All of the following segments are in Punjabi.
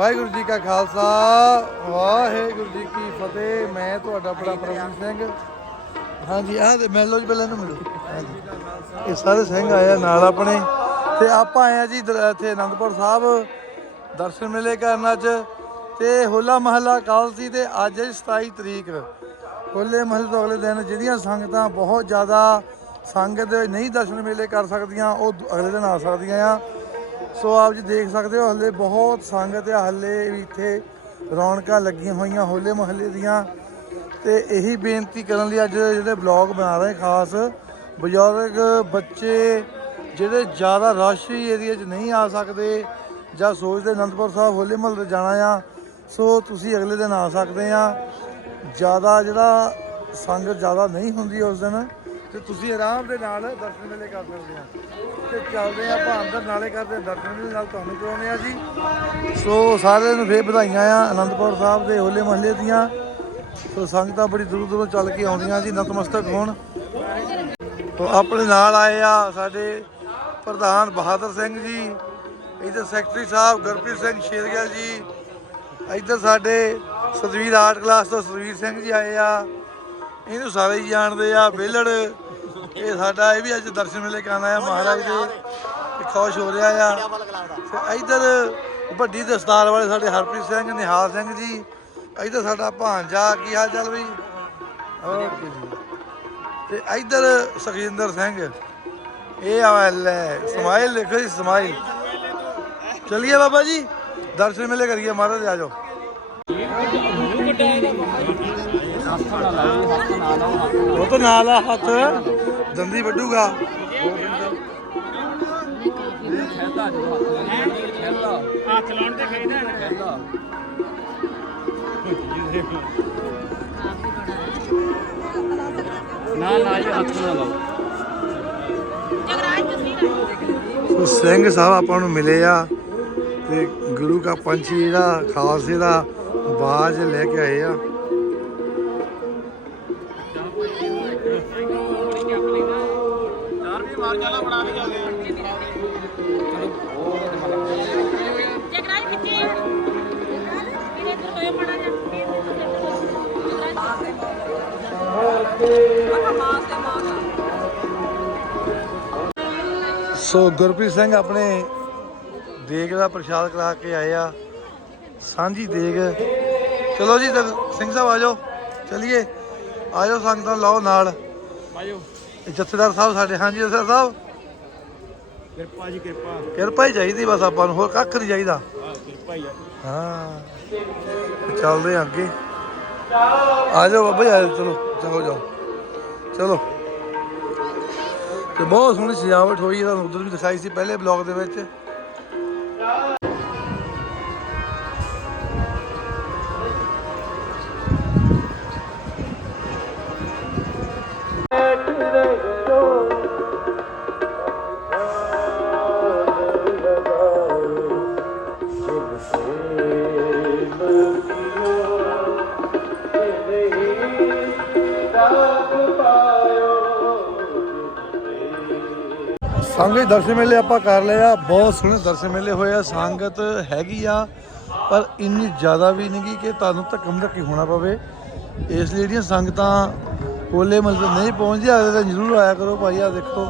ਵਾਹਿਗੁਰੂ ਜੀ ਕਾ ਖਾਲਸਾ ਵਾਹਿਗੁਰੂ ਜੀ ਕੀ ਫਤਿਹ। ਮੈਂ ਤੁਹਾਡਾ ਬੜਾ ਪ੍ਰਵੀਨ ਸਿੰਘ। ਹਾਂਜੀ ਆਹ ਤੇ ਮਿਲ ਲਓ ਜੀ ਪਹਿਲਾਂ ਨੂੰ ਮਿਲੋ। ਹਾਂਜੀ। ਇਹ ਸਾਰੇ ਸਿੰਘ ਆਏ ਆ ਨਾਲ ਆਪਣੇ। ਤੇ ਆਪਾਂ ਆਏ ਆ ਜੀ ਇੱਥੇ ਅਨੰਦਪੁਰ ਸਾਹਿਬ। ਦਰਸ਼ਨ ਮੇਲੇ ਕਰਨ ਅੱਜ। ਤੇ ਹੋਲਾ ਮਹੱਲਾ ਕੱਲ੍ਹ ਸੀ ਤੇ ਅੱਜ ਹੈ 27 ਤਰੀਕ। ਹੋਲੇ ਮਹੱਲੇ ਤੋਂ ਅਗਲੇ ਦਿਨ ਜਿਹੜੀਆਂ ਸੰਗਤਾਂ ਬਹੁਤ ਜ਼ਿਆਦਾ ਸੰਗਤ ਨਹੀਂ ਦਰਸ਼ਨ ਮੇਲੇ ਕਰ ਸਕਦੀਆਂ ਉਹ ਅਗਲੇ ਦਿਨ ਆ ਸਕਦੀਆਂ ਆ। ਸੋ ਆਪ ਜੀ ਦੇਖ ਸਕਦੇ ਹੋ, ਹੱਲੇ ਬਹੁਤ ਸੰਗਤ ਆ, ਹੱਲੇ ਵੀ ਇੱਥੇ ਰੌਣਕਾਂ ਲੱਗੀਆਂ ਹੋਈਆਂ, ਹੋਲੇ ਮਹੱਲੇ ਦੀਆਂ। ਤੇ ਇਹੀ ਬੇਨਤੀ ਕਰਨ ਲਈ ਅੱਜ ਜਿਹੜੇ ਬਲੌਗ ਬਣਾ ਰਹੇ ਖਾਸ, ਬਜ਼ੁਰਗ ਬੱਚੇ ਜਿਹੜੇ ਜ਼ਿਆਦਾ ਰਾਸ਼ਟਰੀ ਏਰੀਆ 'ਚ ਨਹੀਂ ਆ ਸਕਦੇ ਜਾਂ ਸੋਚਦੇ ਅਨੰਦਪੁਰ ਸਾਹਿਬ ਹੋਲੇ ਮਹੱਲੇ ਜਾਣਾ ਆ, ਸੋ ਤੁਸੀਂ ਅਗਲੇ ਦਿਨ ਆ ਸਕਦੇ ਆ। ਜ਼ਿਆਦਾ ਜਿਹੜਾ ਸੰਗਤ ਜ਼ਿਆਦਾ ਨਹੀਂ ਹੁੰਦੀ ਉਸ ਦਿਨ ਤੇ ਤੁਸੀਂ ਆਰਾਮ ਦੇ ਨਾਲ ਦਰਸ਼ਨ ਮੇਲੇ ਕਰ ਸਕਦੇ ਆ। ਤੇ ਚੱਲਦੇ ਆ ਆਪਾਂ ਅੰਦਰ, ਨਾਲੇ ਕਰਦੇ ਦਰਸ਼ਨ ਮੇਲੇ, ਨਾਲ ਤੁਹਾਨੂੰ ਕਰਾਉਣੇ ਆ ਜੀ। ਸੋ ਸਾਰਿਆਂ ਨੂੰ ਫੇਰ ਵਧਾਈਆਂ ਆ, ਅਨੰਦਪੁਰ ਸਾਹਿਬ ਦੇ ਹੋਲੇ ਮਹੱਲੇ ਦੀਆਂ। ਸੋ ਸੰਗਤਾਂ ਬੜੀ ਦੂਰੋਂ ਦੂਰੋਂ ਚੱਲ ਕੇ ਆਉਂਦੀਆਂ ਜੀ, ਨਤਮਸਤਕ ਹੋਣ। ਤੋ ਆਪਣੇ ਨਾਲ ਆਏ ਆ ਸਾਡੇ ਪ੍ਰਧਾਨ ਬਹਾਦਰ ਸਿੰਘ ਜੀ, ਇੱਧਰ ਸੈਕਟਰੀ ਸਾਹਿਬ ਗੁਰਪ੍ਰੀਤ ਸਿੰਘ ਸ਼ੇਰਗਿੱਲ ਜੀ, ਇੱਧਰ ਸਾਡੇ ਸਤਵੀਰ ਆਰਟ ਕਲਾਸ ਤੋਂ ਸਤਵੀਰ ਸਿੰਘ ਜੀ ਆਏ ਆ। ਇਹਨੂੰ ਸਾਰੇ ਹੀ ਜਾਣਦੇ ਆ, ਵਿਹਲੜ। ਇਹ ਸਾਡਾ, ਇਹ ਵੀ ਅੱਜ ਦਰਸ਼ਨ ਮੇਲੇ ਕਰਨ ਆਇਆ ਮਹਾਰਾਜ ਦੇ। ਖੁਸ਼ ਹੋ ਰਿਹਾ ਆ। ਤੇ ਇੱਧਰ ਵੱਡੀ ਦਸਤਾਰ ਵਾਲੇ ਸਾਡੇ ਹਰਪ੍ਰੀਤ ਸਿੰਘ, ਨਿਹਾਲ ਸਿੰਘ ਜੀ। ਇੱਧਰ ਸਾਡਾ ਭਾਂਜਾ ਕੀ ਹਾਲ ਚਾਲ ਬਈ? ਓਕੇ ਜੀ। ਤੇ ਇੱਧਰ ਸੁਖਜਿੰਦਰ ਸਿੰਘ। ਇਹ ਆ ਲੈ, ਸਮਾਈਲ ਦੇਖੋ ਜੀ, ਸਮਾਈਲ। ਚਲਿਏ ਬਾਬਾ ਜੀ। ਦਰਸ਼ਨ ਮੇਲੇ ਕਰੀਏ, ਮਹਾਰਾਜ ਆ ਜਾਓ। ਉਹ ਤਾਂ ਨਾਲ ਆ ਹੱਥ। ਦੰਦੀ ਵੱਡੂਗਾ ਹੱਥ ਲਾਉਣ ਤੇ ਖਾਈਦਾ ਨਾ ਨਾ ਨਾ ਜੀ ਹੱਥ ਨਾ ਲਾਓ ਸੋ ਸਿੰਘ ਸਾਹਿਬ ਆਪਾਂ ਨੂੰ ਮਿਲੇ ਆ ਤੇ ਗੁਰੂ ਕਾ ਪੰਛੀ ਜਿਹੜਾ ਖਾਸ ਇਹਦਾ ਬਾਜ ਲੈ ਕੇ ਆਏ ਆ। ਸੋ ਗੁਰਪ੍ਰੀਤ ਸਿੰਘ ਆਪਣੇ ਦੇਗ ਦਾ ਪ੍ਰਸ਼ਾਦ ਕਰਾ ਕੇ ਆਏ ਆ। ਸਾਂਝੀ ਦੇਗ। ਚਲੋ ਜੀ ਸਿੰਘ ਸਾਹਿਬ ਆ ਜਾਓ। ਚਲਿਏ। ਆ ਜਾਓ ਸੰਗਤਾਂ ਲਾਓ ਨਾਲ। ਆਜੋ। ਜਥੇਦਾਰ ਸਾਹਿਬ ਸਾਡੇ। ਹਾਂਜੀ ਜਥੇਦਾਰ ਸਾਹਿਬ। ਕਿਰਪਾ ਜੀ ਕਿਰਪਾ। ਕਿਰਪਾ ਹੀ ਚਾਹੀਦੀ ਬਸ ਆਪਾਂ ਨੂੰ ਹੋਰ ਕੱਖ ਨਹੀਂ ਚਾਹੀਦਾ। ਹਾਂ ਕਿਰਪਾ ਹੀ ਆ। ਹਾਂ। ਚੱਲਦੇ ਅੱਗੇ। ਆ ਜਾਓ ਬਾਬਾ ਜੀ ਆ ਜਾਓ। ਚਲੋ ਚਲੋ ਜਾਓ। ਚਲੋ। ਤੇ ਬਹੁਤ ਸੋਹਣੀ ਸਜਾਵਟ ਹੋਈ ਹੈ ਤੁਹਾਨੂੰ ਉਧਰ ਵੀ ਦਿਖਾਈ ਸੀ ਪਹਿਲੇ ਬਲੌਗ ਦੇ ਵਿੱਚ। ਦਰਸ਼ਨ ਮੇਲੇ ਆਪਾਂ ਕਰ ਲਏ ਆ, ਬਹੁਤ ਸੋਹਣੇ ਦਰਸ਼ਨ ਮੇਲੇ ਹੋਏ ਆ, ਸੰਗਤ ਹੈਗੀ ਆ, ਪਰ ਇੰਨੀ ਜ਼ਿਆਦਾ ਵੀ ਨਹੀਂ ਗੀ ਕਿ ਤੁਹਾਨੂੰ ਧੱਕਮ ਧੱਕੀ ਹੋਣਾ ਪਵੇ। ਇਸ ਲਈ ਜਿਹੜੀਆਂ ਸੰਗਤਾਂ ਕੋਲੇ ਮਹੱਲੇ ਨਹੀਂ ਪਹੁੰਚਦੀਆਂ, ਅਗਲੇ ਤਾਂ ਜ਼ਰੂਰ ਆਇਆ ਕਰੋ ਭਾਈ ਆ ਦੇਖੋ,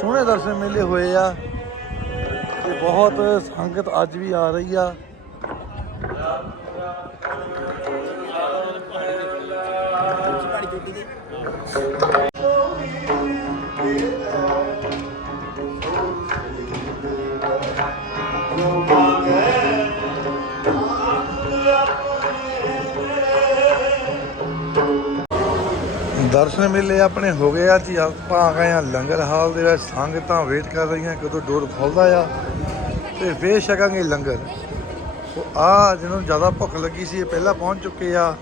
ਸੋਹਣੇ ਦਰਸ਼ਨ ਮੇਲੇ ਹੋਏ ਆ। ਤੇ ਬਹੁਤ ਸੰਗਤ ਅੱਜ ਵੀ ਆ ਰਹੀ ਆ। ਦਰਸ਼ਨ ਮੇਲੇ ਆਪਣੇ ਹੋ ਗਏ ਆ ਜੀ। ਆਪਾਂ ਆ ਗਏ ਆ ਲੰਗਰ ਹਾਲ ਦੇ ਵਿੱਚ ਸੰਗਤਾਂ ਵੇਟ ਕਰ ਰਹੀਆਂ ਕਦੋਂ ਡੋਰ ਖੁੱਲਦਾ ਆ। ਤੇ ਫੇਰ ਛਕਾਂਗੇ ਲੰਗਰ। ਸੋ ਆ ਜਿਹਨੂੰ ਜ਼ਿਆਦਾ ਭੁੱਖ ਲੱਗੀ ਸੀ ਇਹ ਪਹਿਲਾਂ ਪਹੁੰਚ ਚੁੱਕੇ ਆ।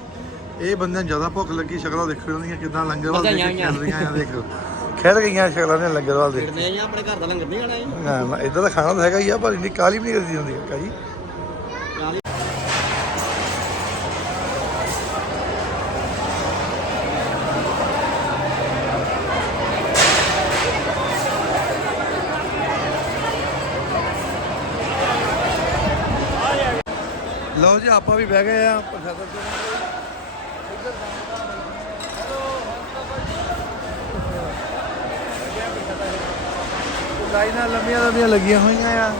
ਇਹ ਬੰਦਿਆਂ ਨੂੰ ਜ਼ਿਆਦਾ ਭੁੱਖ ਲੱਗੀ ਸ਼ਕਲਾਂ ਦੇਖੋ ਉਹਨਾਂ ਕਿਦਾਂ ਲੰਗਰ ਵੱਲ ਦੇਖ ਕੇ ਖਿਲ ਰਹੀਆਂ ਆ ਦੇਖੋ। ਖਿਲ ਗਈਆਂ ਸ਼ਕਲਾਂ ਨੇ ਲੰਗਰ ਵੱਲ ਦੇਖ। ਆਪਣੇ ਘਰ ਦਾ ਲੰਗਰ ਨਹੀਂ ਆਣਾ ਜੀ। ਨਾ ਨਾ ਇਦਾਂ ਦਾ ਖਾਣਾ ਤਾਂ ਹੈਗਾ ਹੀ ਆ ਪਰ ਇੰਨੀ ਕਾਲੀ ਵੀ ਨਹੀਂ ਕਰਦੀ ਹੁੰਦੀ ਕਾਕਾ ਜੀ ਲਓ ਜੀ ਆਪਾਂ ਵੀ ਬਹਿ ਗਏ ਆ ਪ੍ਰਸ਼ਾਦਾ ਚੁੱਕਣ ਲਾਈਨਾਂ ਲੰਮੀਆਂ ਲੰਮੀਆਂ ਲੱਗੀਆਂ ਹੋਈਆਂ ਆ।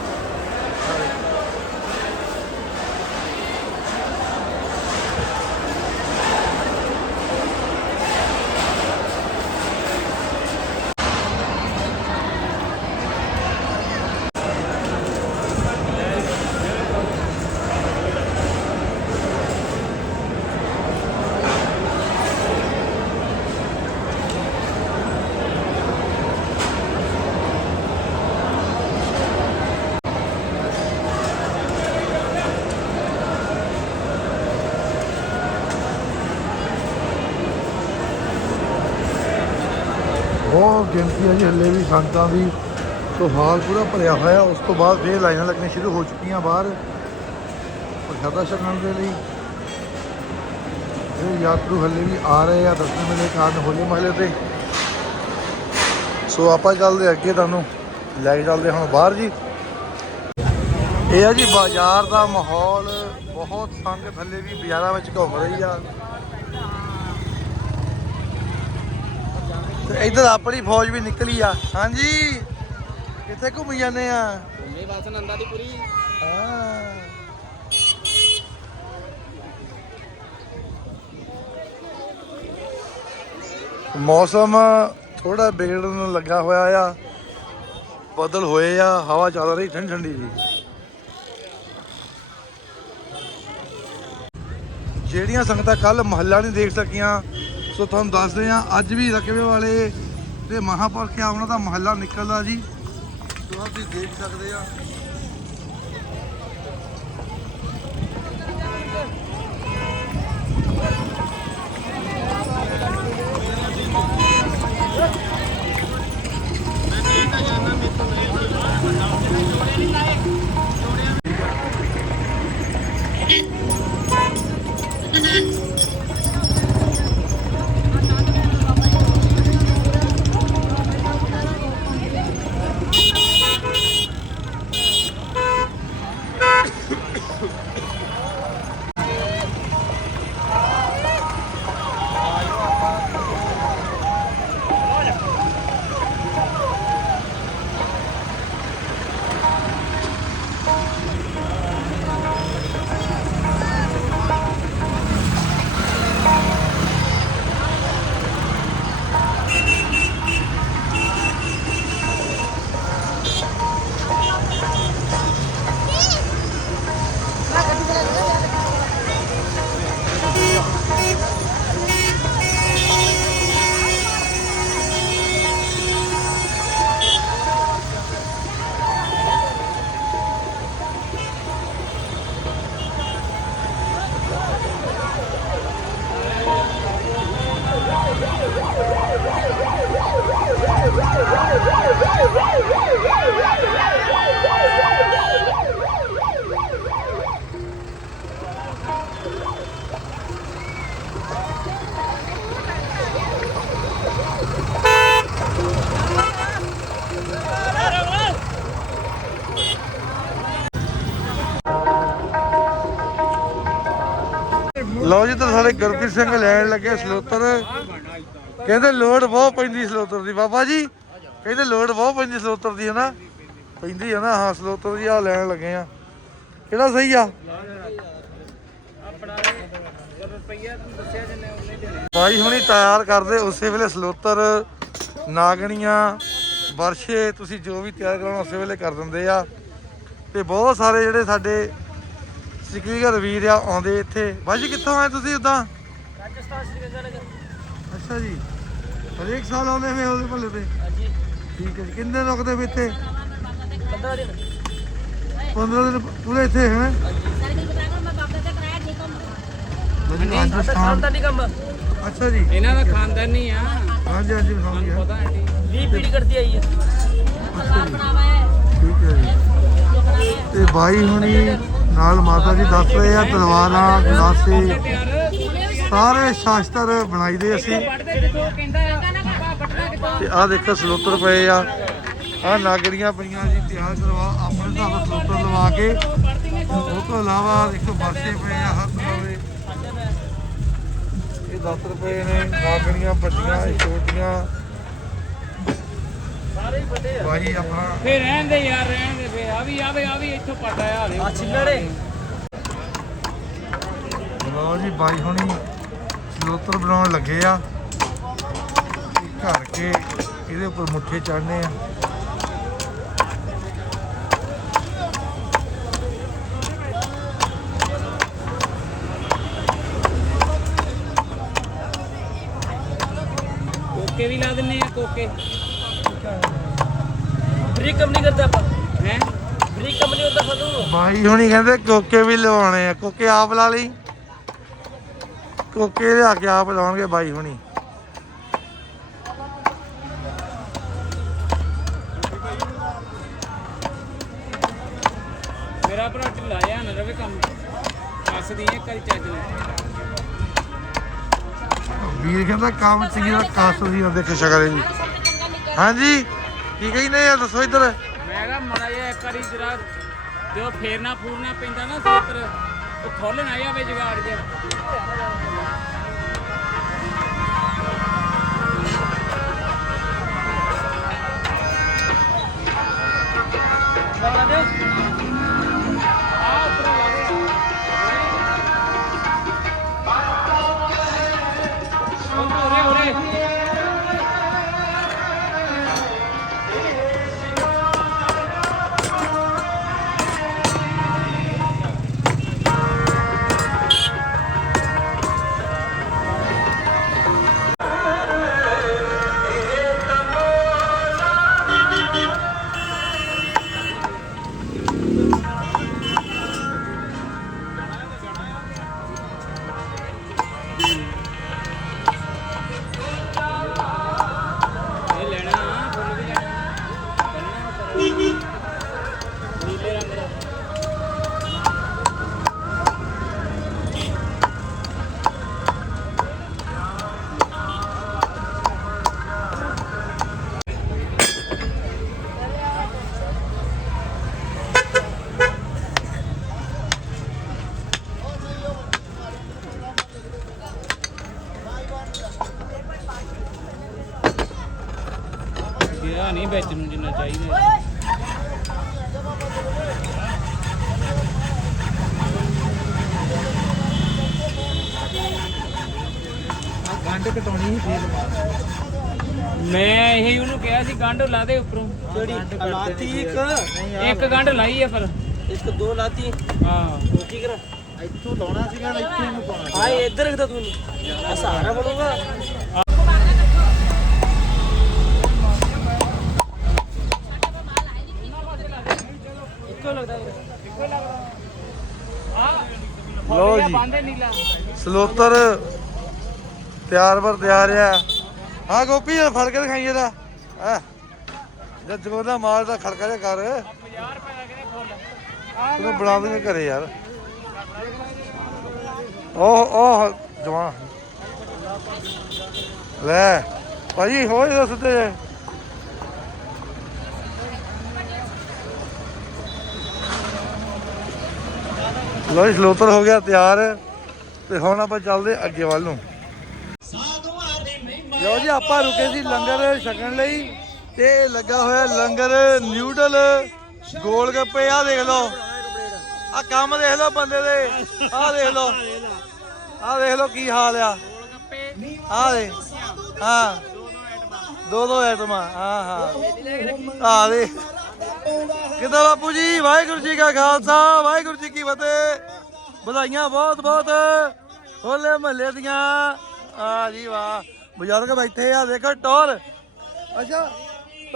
ਬਹੁਤ ਗਿਣਤੀ ਹੈ ਜੀ, ਹੱਲੇ ਵੀ ਸੰਗਤਾਂ ਦੀ ਸੋ ਹਾਲ ਪੂਰਾ ਭਰਿਆ ਹੋਇਆ। ਉਸ ਤੋਂ ਬਾਅਦ ਫੇਰ ਲਾਈਨਾਂ ਲੱਗਣੀਆਂ ਸ਼ੁਰੂ ਹੋ ਚੁੱਕੀਆਂ ਬਾਹਰ ਪ੍ਰਸ਼ਾਦਾ ਛਕਣ ਦੇ ਲਈ। ਇਹ ਯਾਤਰੂ ਹੱਲੇ ਵੀ ਆ ਰਹੇ ਆ, ਦਰਸ਼ਨ ਮੇਲੇ ਕਾਰਨ ਹੋਲੇ ਮਹੱਲੇ ਤੇ। ਸੋ ਆਪਾਂ ਚੱਲਦੇ ਅੱਗੇ ਤੁਹਾਨੂੰ ਲੈ ਕੇ ਚੱਲਦੇ ਹੁਣ ਬਾਹਰ ਜੀ। ਇਹ ਆ ਜੀ ਬਾਜ਼ਾਰ ਦਾ ਮਾਹੌਲ। ਬਹੁਤ ਸੰਗਤ ਹੱਲੇ ਵੀ ਬਾਜ਼ਾਰਾਂ ਵਿੱਚ ਘੁੰਮ ਰਹੀ ਆ। ਇੱਧਰ ਆਪਣੀ ਫੌਜ ਵੀ ਨਿਕਲੀ ਆ। ਹਾਂਜੀ। ਕਿੱਥੇ ਘੁੰਮ ਜਾਂਦੇ ਆ? ਦੀ ਪੂਰੀ। ਹਾਂ। ਮੌਸਮ ਥੋੜਾ ਵਿਗੜਨ ਲੱਗਾ ਹੋਇਆ ਆ। ਬੱਦਲ ਹੋਏ ਆ। ਹਵਾ ਚੱਲ ਰਹੀ ਠੰਡੀ ਠੰਡੀ ਜੀ। ਜਿਹੜੀਆਂ ਸੰਗਤਾਂ ਕੱਲ ਮਹੱਲਾ ਨਹੀਂ ਦੇਖ ਸਕੀਆਂ ਸੋ ਤੁਹਾਨੂੰ ਦੱਸਦੇ ਆ ਅੱਜ ਵੀ ਰਕਬੇ ਵਾਲੇ ਤੇ ਮਹਾਪੁਰਖ ਆ ਉਹਨਾਂ ਦਾ ਮਹੱਲਾ ਨਿਕਲਦਾ ਜੀ। ਸੋ ਤੁਸੀਂ ਦੇਖ ਸਕਦੇ ਆ। ਲੱਗੇ ਸਲੋਤਰ। ਕਹਿੰਦੇ ਲੋਡ ਬਹੁਤ ਪੈਂਦੀ ਸਲੋਤਰ ਦੀ। ਬਾਬਾ ਜੀ, ਕਹਿੰਦੇ ਲੋਡ ਬਹੁਤ ਪੈਂਦੀ ਸਲੋਤਰ ਦੀ ਹੈ ਨਾ ਪੈਂਦੀ ਹੈ ਨਾ, ਹਾਂ, ਸਲੋਤਰ ਦੀ ਆ ਲੈਣ ਲੱਗੇ ਆ। ਕਿਹੜਾ ਸਹੀ ਆ? ਆਪਣਾ ਬਾਈ ਹੁਣੀ ਤਿਆਰ ਕਰਦੇ, ਉਸੇ ਵੇਲੇ ਸਲੋਤਰ, ਨਾਗਣੀਆਂ, ਵਰਸ਼ੇ, ਤੁਸੀਂ ਜੋ ਵੀ ਤਿਆਰ ਕਰਾਉਣਾ, ਉਸੇ ਵੇਲੇ ਕਰ ਦਿੰਦੇ ਆ। ਤੇ ਬਹੁਤ ਸਾਰੇ ਜਿਹੜੇ ਸਾਡੇ ਸਪੀਕਰ ਵੀਰ ਆ, ਆਉਂਦੇ ਇੱਥੇ। ਬਾਜੀ ਕਿੱਥੋਂ ਆਏ ਤੁਸੀਂ ਉਦਾਂ ਰਾਜਸਥਾਨ ਸ਼੍ਰੀ ਗੰਗਾ ਅੱਛਾ ਜੀ ਹਰੇਕ ਸਾਲ ਆਉਂਦੇ ਵੇ ਉਹਦੇ ਭੱਲੇ ਤੇ ਹਾਂਜੀ ਠੀਕ ਹੈ ਜੀ ਕਿੰਨੇ ਰੁਕਦੇ ਵੀ ਇੱਥੇ 15 ਦਿਨ 15 ਦਿਨ ਪੂਰੇ ਇੱਥੇ ਹੈ सारे दिन बताकर मैं बाप दादा कराया ठीक हम ਰਾਜਸਥਾਨ ਨਹੀਂ ਕੰਮ ਅੱਛਾ ਜੀ ਇਹਨਾਂ ਦਾ ਖਾਨਦਾਨੀ ਆ ਹਾਂਜੀ ਹਾਂਜੀ ਸਮਝ ਗਿਆ ਪਤਾ ਆਂਟੀ 20 ਪੀੜੀ ਕਰਦੀ ਆਈ ਹੈ तलवार बनावा है ਠੀਕ ਹੈ ਜੀ जो बनावा है ਤੇ ਬਾਈ ਹੁਣੀ ਨਾਲ ਮਾਤਾ ਜੀ ਦੱਸ ਰਹੇ ਆ ਤਲਵਾਰਾਂ ਗਲਾਸੇ ਸਾਰੇ ਸ਼ਾਸਤਰ ਬਣਾਈਦੇ ਅਸੀਂ। ਆ ਤੇ ਆਹ ਦੇਖੋ ਸਲੋਤਰ ਪਏ ਆ। ਆਹ ਨਾਗੜੀਆਂ ਪਈਆਂ ਜੀ ਤਿਆਰ ਕਰਵਾ ਆਪਣੇ ਹਿਸਾਬ ਸਲੋਤਰ ਲਵਾ ਕੇ। ਉਹ ਤੋਂ ਇਲਾਵਾ ਦੇਖੋ ਬਰਸੇ ਪਏ ਆ ਹੱਥ ਲਾਵੇ। ਇਹ 10 ਰੁਪਏ ਨੇ ਨਾਗਣੀਆਂ ਵੱਡੀਆਂ ਛੋਟੀਆਂ। ਸਾਰੇ ਵੱਡੇ ਬਾਈ ਆਪਣਾ ਫੇ ਰਹਿਣ ਦੇ ਯਾਰ ਰਹਿਣ ਦੇ ਫੇ। ਆ ਵੀ ਆਵੇ ਆ ਵੀ ਇੱਥੋਂ ਪਟਾ ਆ ਹਲੇ ਆ ਛਿੱਲੜੇ ਲਓ ਜੀ ਬਾਈ ਹੁਣੀ। ਸਲੋਤਰ ਬਣਾਉਣ ਲੱਗੇ ਆ। ਘਰ ਕੇ ਇਹਦੇ ਉੱਪਰ ਮੁੱਠੇ ਚੜਨੇ ਆ। ਕੋਕੇ ਵੀ ਲਾ ਦਿੰਨੇ ਆ ਕੋਕੇ। ਬਰੀਕ ਕੰਮ ਨਹੀਂ ਕਰਦਾ ਆਪਾਂ ਹੈ? ਬਰੀਕ ਕੰਮ ਨਹੀਂ ਹੁੰਦਾ ਫਤੂ ਬਾਈ ਹੁਣੀ ਕਹਿੰਦੇ ਕੋਕੇ ਵੀ ਲਵਾਉਣੇ ਆ ਕੋਕੇ ਆਪ ਲਾ ਲਈ। ਕੋਕੇ ਲਿਆ ਕੇ ਆਪ ਲਾਉਣਗੇ ਬਾਈ ਹੁਣੀ? ਮੇਰਾ ਭਰਾ ਢਿੱਲਾ ਜਿਹਾ ਨਾ ਰਵੇ ਕੰਮ। ਕੱਸਦੀ ਇੱਕ ਵਾਰੀ ਚੱਜ ਨਾਲ। ਵੀਰ ਕਹਿੰਦਾ ਕੰਮ ਚੰਗੀ ਦਾ ਕਾਸ ਦੀ ਨਾ ਦੇਖੋ ਸ਼ਕਲ ਜੀ ਹਾਂਜੀ ਕੀ ਕਹਿੰਦੇ ਆ ਦੱਸੋ ਇੱਧਰ। ਮੈਂ ਕਿਹਾ ਮਾੜਾ ਜਿਹਾ ਇੱਕ ਵਾਰੀ ਜਰਾ ਜਦੋਂ ਫੇਰਨਾ ਫੂਰਨਾ ਪੈਂਦਾ ਨਾ ਸੋਤਰ। ਖੋਲਣ ਆ ਜਾਵੇ ਜਗਾੜ ਜਿਹਾ ਲਾ ਦੇ ਗੰਢ ਲਾ ਦੇ ਉੱਪਰੋਂ। ਕਿਹੜੀ? ਲਾਤੀ ਇੱਕ। ਇੱਕ ਗੰਢ ਲਾਈ ਆ ਫਿਰ। ਇੱਕ ਦੋ ਲਾਤੀ ਹਾਂ। ਕੀ ਕਰਾਂ? ਇੱਥੋਂ ਲਾਉਣਾ ਸੀਗਾ ਨਾ ਇੱਥੇ ਨੂੰ ਪਾਉਣਾ ਆਏ ਇੱਧਰ ਰੱਖਦਾ ਤੂੰ। ਆ ਸਹਾਰਾ ਬਣੂਗਾ। ਇੱਕੋ ਲੱਗਦਾ ਲਓ ਜੀ। ਬੰਦੇ ਨੀਲਾ। ਸਲੋਤਰ ਤਿਆਰ ਬਰ ਤਿਆਰ ਆ। ਹਾਂ ਗੋਪੀ ਫੜ ਕੇ ਦਿਖਾਈ ਇਹਦਾ। ਆ ਜਦ ਜਗੋਦਾ ਮਾਲ ਦਾ ਖੜਕਾ ਜਿਹਾ ਕਰ। 50 ਰੁਪਏ ਦਾ ਕਿਹਨੇ ਫੁੱਲ ਤੂੰ ਬਣਾ ਦੇ ਘਰੇ ਯਾਰ। ਉਹ ਉਹ ਜਵਾਨ। ਲੈ ਭਾਜੀ ਹੋਏ ਦੱਸ ਤੇ ਲੋ ਜੀ ਸਲੋਤਰ ਹੋ ਗਿਆ ਤਿਆਰ। ਤੇ ਹੁਣ ਆਪਾਂ ਚੱਲਦੇ ਅੱਗੇ ਵੱਲ ਨੂੰ। ਲੋ ਜੀ ਆਪਾਂ ਰੁਕੇ ਸੀ ਲੰਗਰ ਛਕਣ ਲਈ। ਤੇ ਲੱਗਾ ਹੋਇਆ ਲੰਗਰ ਨਿਊਡਲ, ਗੋਲ ਗੱਪੇ ਆ ਦੇਖ ਲਓ। ਆ ਕੰਮ ਦੇਖ ਲਓ ਬੰਦੇ ਦੇ। ਆ ਦੇਖ ਲਓ। ਆ ਦੇਖ ਲਓ ਕੀ ਹਾਲ ਆ। ਆ ਦੇ। ਹਾਂ। ਦੋ ਦੋ ਐਟਮਾਂ। ਹਾਂ ਹਾਂ। ਆ ਦੇ। ਕਿਦਾਂ ਬਾਪੂ ਜੀ? ਵਾਹਿਗੁਰੂ ਜੀ ਕਾ ਖਾਲਸਾ। ਵਾਹਿਗੁਰੂ ਜੀ ਕੀ ਫਤਿਹ। ਵਧਾਈਆਂ ਬਹੁਤ ਬਹੁਤ। ਹੋਲੇ ਮਹੱਲੇ ਦੀਆਂ। ਆ ਜੀ ਵਾਹ। ਬਜ਼ੁਰਗ ਬੈਠੇ ਆ, ਦੇਖੋ ਟੋਰ ਅੱਛਾ।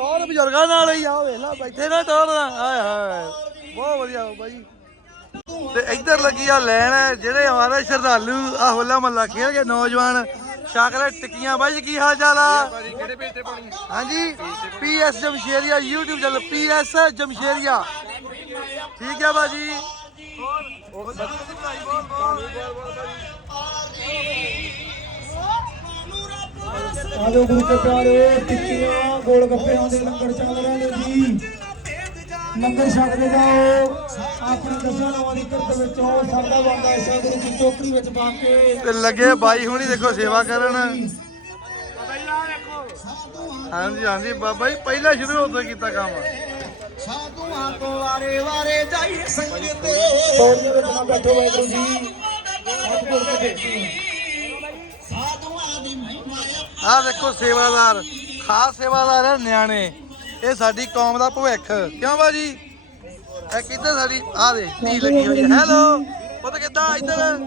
ਟੋਰ ਬਜ਼ੁਰਗਾਂ ਨਾਲ ਹੀ ਆ ਵੇਖ ਲਾ ਬੈਠੇ ਨਾ ਟੋਰ ਨਾਲ। ਹਾਏ ਹਾਏ ਬਹੁਤ ਵਧੀਆ ਜੀ। ਤੇ ਇੱਧਰ ਲੱਗੀ ਆ ਲੈਣ ਜਿਹੜੇ ਹਮਾਰੇ ਸ਼ਰਧਾਲੂ ਆ ਹੋਲਾ ਮਹੱਲਾ ਖੇਡ ਕੇ ਨੌਜਵਾਨ ਸ਼ਾਕਰੇ ਟਿੱਕੀਆਂ। ਬਾਈ ਜੀ ਕੀ ਹਾਲ ਚਾਲ ਆ? ਕਿਹੜੇ ਪੇਜ ਤੇ ਹਾਂਜੀ PS Jamsheria YouTube channel PS Jamsheria. ਠੀਕ ਹੈ ਬਾਜੀ? ਆਜੋ ਗੁਰੂ ਕੇ ਪਿਆਰੇ ਟਿੱਕੀਆਂ ਗੋਲ ਗੱਪਿਆਂ ਦੇ ਲੰਗਰ ਚੱਲ ਰਹੇ ਨੇ ਜੀ। ਲੰਗਰ ਛਕਦੇ ਜਾਓ ਆਪਣੇ ਦਸਾਂ ਨਾਵਾਂ ਦੀ ਕਿਰਤ ਵਿੱਚੋਂ ਸਾਡਾ ਬੰਦਾ ਇਸੇ ਗੁਰੂ ਦੀ ਚੋਕਰੀ ਵਿੱਚ ਪਾ ਕੇ ਤੇ ਲੱਗੇ ਬਾਈ ਹੁਣੀ ਦੇਖੋ ਸੇਵਾ ਕਰਨ। ਹਾਂਜੀ ਹਾਂਜੀ ਬਾਬਾ ਜੀ ਪਹਿਲਾਂ ਸ਼ੁਰੂ ਉਦੋਂ ਕੀਤਾ ਕੰਮ। ਸਾਧੂਆਂ ਤੋਂ ਵਾਰੇ ਵਾਰੇ ਜਾਈਏ ਸੰਗਤ। ਪੌੜੀਆਂ ਵਿੱਚ ਨਾ ਬੈਠੋ ਵਾਹਿਗੁਰੂ ਜੀ। ਹੱਥ ਜੋੜ ਆਹ ਦੇਖੋ ਸੇਵਾਦਾਰ, ਖਾਸ ਸੇਵਾਦਾਰ ਹੈ ਨਿਆਣੇ। ਇਹ ਸਾਡੀ ਕੌਮ ਦਾ ਭਵਿੱਖ। ਕਿਉਂ ਬਾਜੀ? ਇਹ ਕਿੱਧਰ ਸਾਡੀ ਆਹ ਦੇ ਨੀ ਲੱਗੀ ਹੋਈ ਹੈ। ਹੈਲੋ ਪਤਾ ਕਿੱਦਾਂ, ਇੱਧਰ?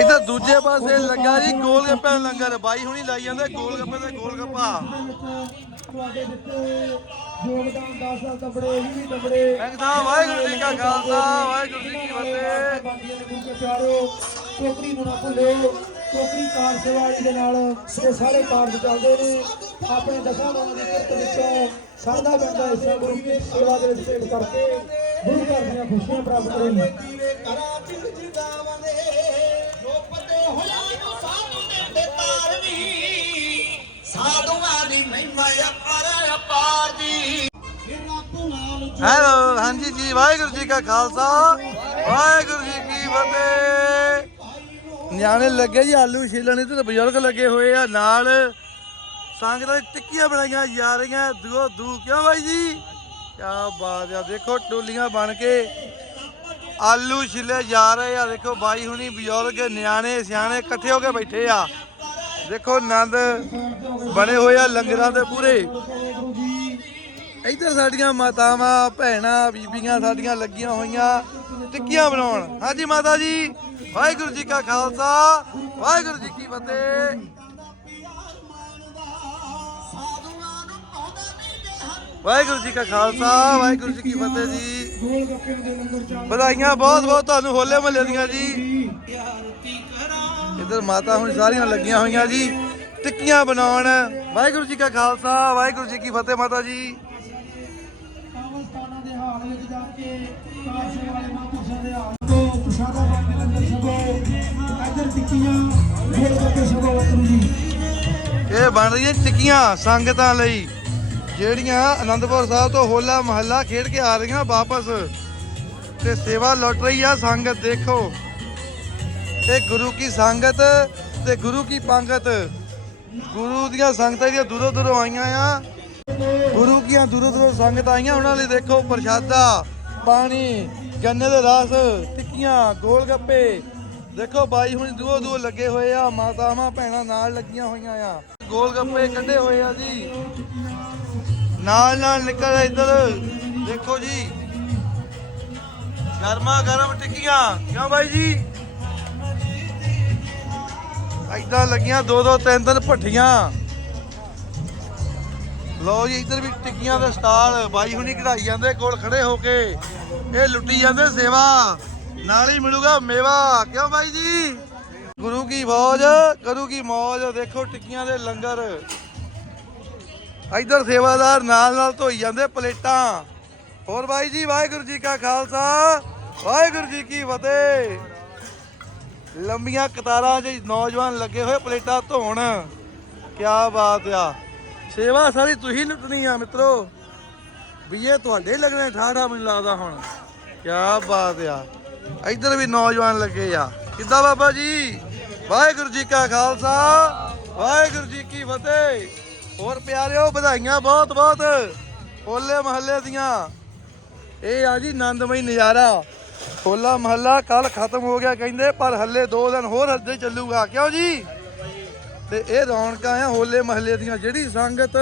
ਇੱਧਰ ਦੂਜੇ ਪਾਸੇ ਲੱਗਾ ਜੀ ਗੋਲ ਗੱਪੇ ਲੰਗਰ। ਬਾਈ ਹੁਣੀ ਲਾਈ ਜਾਂਦੇ ਗੋਲ ਗੱਪੇ ਤੇ ਗੋਲ ਗੱਪਾ ਤੁਹਾਡੇ ਦਿੱਤੇ ਯੋਗਦਾਨ 10 ਦਾ ਤਬੜੇ ਹੀ ਤਬੜੇ ਵਾਹਿਗੁਰੂ ਜੀ ਕਾ ਖਾਲਸਾ, ਵਾਹਿਗੁਰੂ ਜੀ ਕੀ ਫਤਿਹ। ਬਾਕੀਆਂ ਦੇ ਨੂੰ ਨਾ ਭੁੱਲਿਓ ਚੋਕਰੀ ਕਾਰ ਸੇਵਾਈ ਦੇ ਨਾਲ ਇਹ ਸਾਰੇ ਕਾਰਜ ਚੱਲਦੇ ਨੇ। ਆਪਣੇ ਦਸਾਂ ਨਾਵਾਂ ਦੀ ਕਿਰਤ ਵਿੱਚੋਂ ਸਰਦਾ ਬੰਦਾ ਇਸੇ ਗੁਰੂ ਦੀ ਸੇਵਾ ਦੇ ਵਿੱਚ ਭੇਟ ਕਰਕੇ ਗੁਰੂ ਘਰ ਦੀਆਂ ਖੁਸ਼ੀਆਂ ਪ੍ਰਾਪਤ ਕਰੇ। ਸਾਧੂਆਂ ਦੀ ਮਹਿਮਾ ਅਪਰ ਅਪਾਰ ਜੀ ਹੈਲੋ, ਹਾਂਜੀ ਜੀ, ਵਾਹਿਗੁਰੂ ਜੀ ਕਾ ਖਾਲਸਾ, ਵਾਹਿਗੁਰੂ ਜੀ ਕੀ ਫਤਿਹ। ਨਿਆਣੇ ਲੱਗੇ ਜੀ, ਆਲੂ ਛਿੱਲਣ ਤੇ ਬਜ਼ੁਰਗ ਲੱਗੇ ਹੋਏ ਆ, ਨਾਲ ਸੰਗਤਾਂ ਦੀ ਟਿੱਕੀਆਂ ਬਣਾਈਆਂ ਜਾ ਰਹੀਆਂ ਦੂਓ ਦੂ ਕਿਉਂ ਬਾਈ ਜੀ? ਕੀ ਬਾਤ ਆ, ਦੇਖੋ ਟੋਲੀਆਂ ਬਣ ਕੇ ਆਲੂ ਛਿੱਲੇ ਜਾ ਰਹੇ ਆ। ਦੇਖੋ ਬਾਈ ਹੁਣੀ ਬਜ਼ੁਰਗ, ਨਿਆਣੇ, ਸਿਆਣੇ ਇਕੱਠੇ ਹੋ ਕੇ ਬੈਠੇ ਆ। ਦੇਖੋ ਨੰਦ ਬਣੇ ਹੋਏ ਆ ਲੰਗਰਾਂ ਦੇ ਪੂਰੇ। ਇੱਧਰ ਸਾਡੀਆਂ ਮਾਤਾਵਾਂ, ਭੈਣਾਂ, ਬੀਬੀਆਂ ਸਾਡੀਆਂ ਲੱਗੀਆਂ ਹੋਈਆਂ। ਟਿੱਕੀਆਂ ਬਣਾਉਣ। ਹਾਂਜੀ ਮਾਤਾ ਜੀ, ਵਾਹਿਗੁਰੂ ਜੀ ਕਾ ਖਾਲਸਾ, ਵਾਹਿਗੁਰੂ ਜੀ ਕੀ ਫਤਿਹ। ਵਾਹਿਗੁਰੂ ਜੀ ਕਾ ਖਾਲਸਾ, ਵਾਹਿਗੁਰੂ ਜੀ ਕੀ ਫਤਿਹ ਜੀ। ਵਧਾਈਆਂ ਬਹੁਤ ਬਹੁਤ ਤੁਹਾਨੂੰ ਹੋਲੇ ਮਹੱਲੇ ਦੀਆਂ ਜੀ। ਇੱਧਰ ਮਾਤਾ ਹੁਣ ਸਾਰੀਆਂ ਲੱਗੀਆਂ ਹੋਈਆਂ ਜੀ। ਟਿੱਕੀਆਂ ਬਣਾਉਣ। ਵਾਹਿਗੁਰੂ ਜੀ ਕਾ ਖਾਲਸਾ, ਵਾਹਿਗੁਰੂ ਜੀ ਕੀ ਫਤਿਹ ਮਾਤਾ ਜੀ। ਇਹ ਬਣ ਰਹੀਆਂ ਟਿੱਕੀਆਂ ਸੰਗਤਾਂ ਲਈ, ਜਿਹੜੀਆਂ ਆਨੰਦਪੁਰ ਸਾਹਿਬ ਤੋਂ ਹੋਲਾ ਮਹੱਲਾ ਖੇਡ ਕੇ ਆ ਰਹੀਆਂ ਵਾਪਸ। ਤੇ ਸੇਵਾ ਲੁੱਟ ਰਹੀ ਆ ਸੰਗਤ, ਦੇਖੋ। ਇਹ ਗੁਰੂ ਕੀ ਸੰਗਤ ਤੇ ਗੁਰੂ ਕੀ ਪੰਗਤ, ਗੁਰੂ ਦੀਆਂ ਸੰਗਤਾਂ ਦੀਆਂ ਦੂਰੋਂ ਦੂਰੋਂ ਆਈਆਂ ਆ। ਗੁਰੂ ਕੀਆਂ ਦੂਰੋਂ ਦੂਰੋਂ ਸੰਗਤਾਂ ਆਈਆਂ, ਉਹਨਾਂ ਲਈ ਦੇਖੋ ਪ੍ਰਸ਼ਾਦਾ, ਪਾਣੀ, ਗੰਨੇ ਦੇ ਰਸ, ਟਿੱਕੀਆਂ, ਗੋਲ ਗੱਪੇ। ਦੇਖੋ ਬਾਈ ਹੁਣ ਦੂਰੋਂ ਦੂਰੋਂ ਲੱਗੇ ਹੋਏ ਆ, ਮਾਤਾਵਾਂ, ਭੈਣਾਂ ਨਾਲ ਲੱਗੀਆਂ ਹੋਈਆਂ ਆ। ਗੋਲ ਗੱਪੇ ਕੱਢੇ ਹੋਏ ਆ ਜੀ। ਨਾਲ ਨਾਲ ਨਿਕਲ ਇੱਧਰ, ਦੇਖੋ ਜੀ। ਗਰਮਾ ਗਰਮ ਟਿੱਕੀਆਂ, ਕਿਉਂ ਬਾਈ ਜੀ? ਇੱਦਾਂ ਲੱਗੀਆਂ ਦੋ ਦੋ, ਤਿੰਨ ਤਿੰਨ ਭੱਠੀਆਂ। ਲਓ ਜੀ, ਇੱਧਰ ਵੀ ਟਿੱਕੀਆਂ ਦੇ ਸਟਾਲ ਬਾਈ ਹੁਣੀ ਕਢਾਈ ਜਾਂਦੇ, ਕੋਲ ਖੜੇ ਹੋ ਕੇ। ਇਹ ਲੁੱਟੀ ਜਾਂਦੇ ਸੇਵਾ। ਨਾਲ ਹੀ ਮਿਲੂਗਾ ਮੇਵਾ। ਕਿਉਂ ਬਾਈ ਜੀ? ਗੁਰੂ ਕੀ ਫੌਜ ਗੁਰੂ ਮੌਜ, ਦੇਖੋ ਟਿੱਕੀਆਂ ਦੇ ਲੰਗਰ। ਇੱਧਰ ਸੇਵਾਦਾਰ ਨਾਲ ਨਾਲ ਧੋਈ ਜਾਂਦੇ ਪਲੇਟਾਂ। ਹੋਰ ਬਾਈ ਜੀ, ਵਾਹਿਗੁਰੂ ਜੀ ਕਾ ਖਾਲਸਾ, ਵਾਹਿਗੁਰੂ ਜੀ ਕੀ ਫਤਿਹ। ਲੰਬੀਆਂ ਕਤਾਰਾਂ 'ਚ ਨੌਜਵਾਨ ਲੱਗੇ ਹੋਏ ਪਲੇਟਾਂ ਧੋਣ। ਕੀ ਬਾਤ ਆ। ਸੇਵਾ ਸਾਰੀ ਤੁਸੀਂ ਲੁੱਟਣੀ ਆ ਮਿੱਤਰੋ। ਵੀ ਇਹ ਤੁਹਾਡੇ ਲੱਗਣੇ ਠਾਠਾ ਮੈਨੂੰ ਲੱਗਦਾ ਹੁਣ। ਕੀ ਬਾਤ ਆ। ਇੱਧਰ ਵੀ ਨੌਜਵਾਨ ਲੱਗੇ ਆ। ਕਿੱਦਾਂ ਬਾਬਾ ਜੀ? ਵਾਹਿਗੁਰੂ ਜੀ ਕਾ ਖਾਲਸਾ, ਵਾਹਿਗੁਰੂ ਜੀ ਕੀ ਫਤਿਹ। ਹੋਰ ਪਿਆਰਿਓ, ਵਧਾਈਆਂ ਬਹੁਤ ਬਹੁਤ। ਹੋਲੇ ਮਹੱਲੇ ਦੀਆਂ। ਇਹ ਆ ਜੀ ਆਨੰਦਮਈ ਨਜ਼ਾਰਾ। ਹੋਲਾ ਮਹੱਲਾ ਕੱਲ ਖਤਮ ਹੋ ਗਿਆ ਕਹਿੰਦੇ, ਪਰ ਹੱਲੇ 2 ਦਿਨ ਹੋਰ ਹੱਦੇ ਚੱਲੂਗਾ। ਕਿਉਂ ਜੀ? ਤੇ ਇਹ ਰੌਣਕਾਂ ਆ ਹੋਲੇ ਮਹੱਲੇ ਦੀਆਂ। ਜਿਹੜੀ ਸੰਗਤ